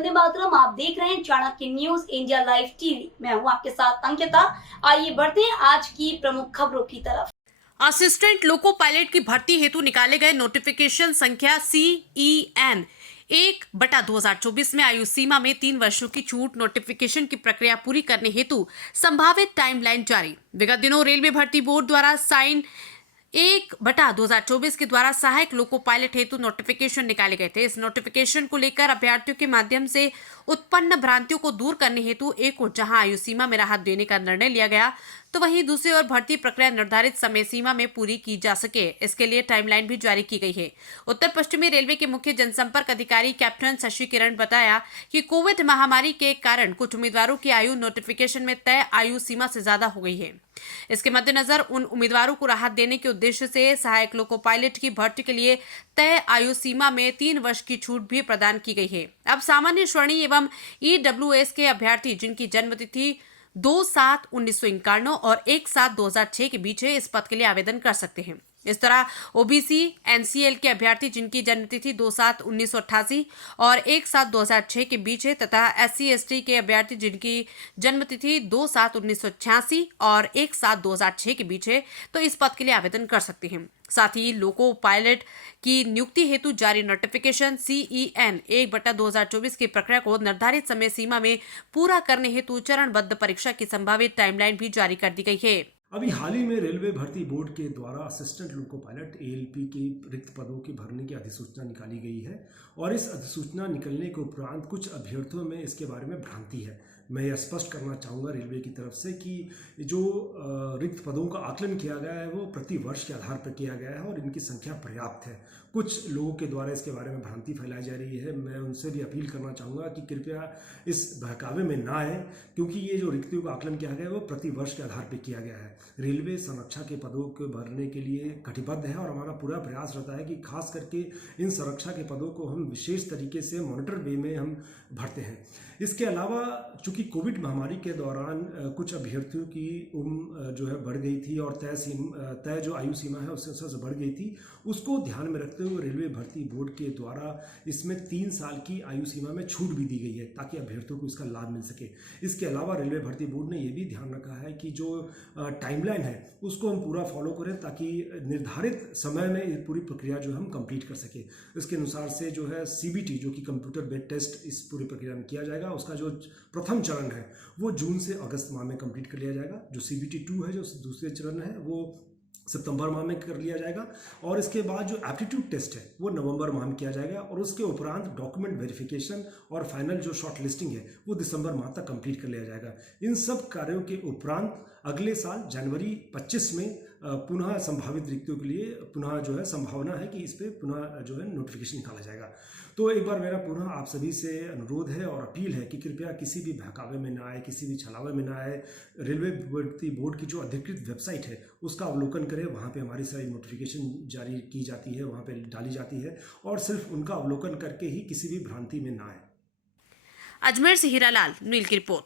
वंदे मातरम। आप देख रहे हैं Chanakya news India live TV. मैं हूं आपके साथ अंकिता। आइए बढ़ते हैं आज की प्रमुख खबरों की तरफ। असिस्टेंट लोको पायलट की भर्ती हेतु निकाले गए नोटिफिकेशन संख्या CEN 1/2024 में आयु सीमा में 3 वर्षों की छूट नोटिफिकेशन की प्रक्रिया पूरी करने हेतु संभावित टाइमलाइन जारी। विगत दिनों रेलवे भर्ती बोर्ड द्वारा साइन 1/2024 के द्वारा सहायक लोको पायलट हेतु नोटिफिकेशन निकाले गए थे। इस नोटिफिकेशन को लेकर अभ्यर्थियों के माध्यम से उत्पन्न भ्रांतियों को दूर करने हेतु एक ओर जहां आयु सीमा में राहत देने का निर्णय लिया गया, तो वहीं दूसरी ओर भर्ती प्रक्रिया निर्धारित समय सीमा में पूरी की जा सके, इसके लिए टाइमलाइन भी जारी की गई है। उत्तर पश्चिमी रेलवे के मुख्य जनसंपर्क अधिकारी कैप्टन शशि किरण बताया कि कोविड महामारी के कारण कुछ उम्मीदवारों की आयु नोटिफिकेशन में तय आयु सीमा से ज्यादा हो गई है। इसके मद्देनजर उन उम्मीदवारों को राहत देने के उद्देश्य से सहायक लोको पायलट की भर्ती के लिए तय आयु सीमा में 3 वर्ष की छूट भी प्रदान की गई है। अब सामान्य श्रेणी एवं EWS के अभ्यर्थी जिनकी जन्म तिथि 2/7/1951 और 1/7/2006 के बीच है, इस पद के लिए आवेदन कर सकते हैं। इस तरह OBC NCL के अभ्यर्थी जिनकी जन्मतिथि 2/7/1988 और 1/7/2006 के बीच है तथा SC ST के अभ्यर्थी जिनकी जन्मतिथि 2/7/1986 और 1/7/2006 के बीच है, तो इस पद के लिए आवेदन कर सकते हैं। साथ ही लोको पायलट की नियुक्ति हेतु जारी नोटिफिकेशन CEN 1/2024 की प्रक्रिया को निर्धारित समय सीमा में पूरा करने हेतु चरणबद्ध परीक्षा की संभावित टाइमलाइन भी जारी कर दी गई है। अभी हाल ही में रेलवे भर्ती बोर्ड के द्वारा असिस्टेंट लोको पायलट ALP के रिक्त पदों के भरने की अधिसूचना निकाली गई है और इस अधिसूचना निकलने के उपरांत कुछ अभ्यर्थियों में इसके बारे में भ्रांति है। मैं यह स्पष्ट करना चाहूँगा रेलवे की तरफ से कि जो रिक्त पदों का आकलन किया गया है वो प्रति वर्ष के आधार पर किया गया है और इनकी संख्या पर्याप्त है। कुछ लोगों के द्वारा इसके बारे में भ्रांति फैलाई जा रही है। मैं उनसे भी अपील करना चाहूँगा कि कृपया इस बहकावे में ना आए, क्योंकि ये जो रिक्तियों का आकलन किया गया है वो प्रति वर्ष के आधार पर किया गया है। रेलवे संरक्षा के पदों को भरने के लिए कटिबद्ध है और हमारा पूरा प्रयास रहता है कि खास करके इन संरक्षा के पदों को हम विशेष तरीके से मॉनिटर वे में हम भरते हैं। इसके अलावा चूंकि कोविड महामारी के दौरान कुछ अभ्यर्थियों की उम्र जो है बढ़ गई थी और तय जो आयु सीमा है उससे बढ़ गई थी, उसको ध्यान में रखते हुए रेलवे भर्ती बोर्ड के द्वारा इसमें 3 साल की आयु सीमा में छूट भी दी गई है ताकि अभ्यर्थियों को इसका लाभ मिल सके। इसके अलावा रेलवे भर्ती बोर्ड ने यह भी ध्यान रखा है कि जो टाइमलाइन है उसको हम पूरा फॉलो करें ताकि निर्धारित समय में ये पूरी प्रक्रिया जो हम कंप्लीट कर सके। इसके अनुसार से जो है CBT जो कि कंप्यूटर बेस्ड टेस्ट इस पूरी प्रक्रिया में किया जाएगा। उसका जो प्रथम चरण है वो जून से अगस्त माह में कंप्लीट कर लिया जाएगा। जो CBT 2 है जो दूसरे चरण है वो सितंबर माह में कर लिया जाएगा और इसके बाद जो एप्टीट्यूड टेस्ट है वो नवंबर माह में किया जाएगा और उसके उपरांत डॉक्यूमेंट वेरिफिकेशन और फाइनल जो शॉर्ट लिस्टिंग है वो दिसंबर माह तक कंप्लीट कर लिया जाएगा। इन सब कार्यों के उपरांत अगले साल जनवरी 25 में पुनः संभावित रिक्तियों के लिए पुनः जो है संभावना है कि इस पर पुनः जो है नोटिफिकेशन निकाला जाएगा। तो एक बार मेरा पुनः आप सभी से अनुरोध है और अपील है कि कृपया किसी भी बहकावे में ना आए, किसी भी छलावे में ना आए। रेलवे भर्ती बोर्ड की जो अधिकृत वेबसाइट है उसका अवलोकन करें, वहाँ पे हमारी सारी नोटिफिकेशन जारी की जाती है, वहाँ पे डाली जाती है और सिर्फ उनका अवलोकन करके ही किसी भी भ्रांति में ना आए। अजमेर से हीरालाल नील की रिपोर्ट।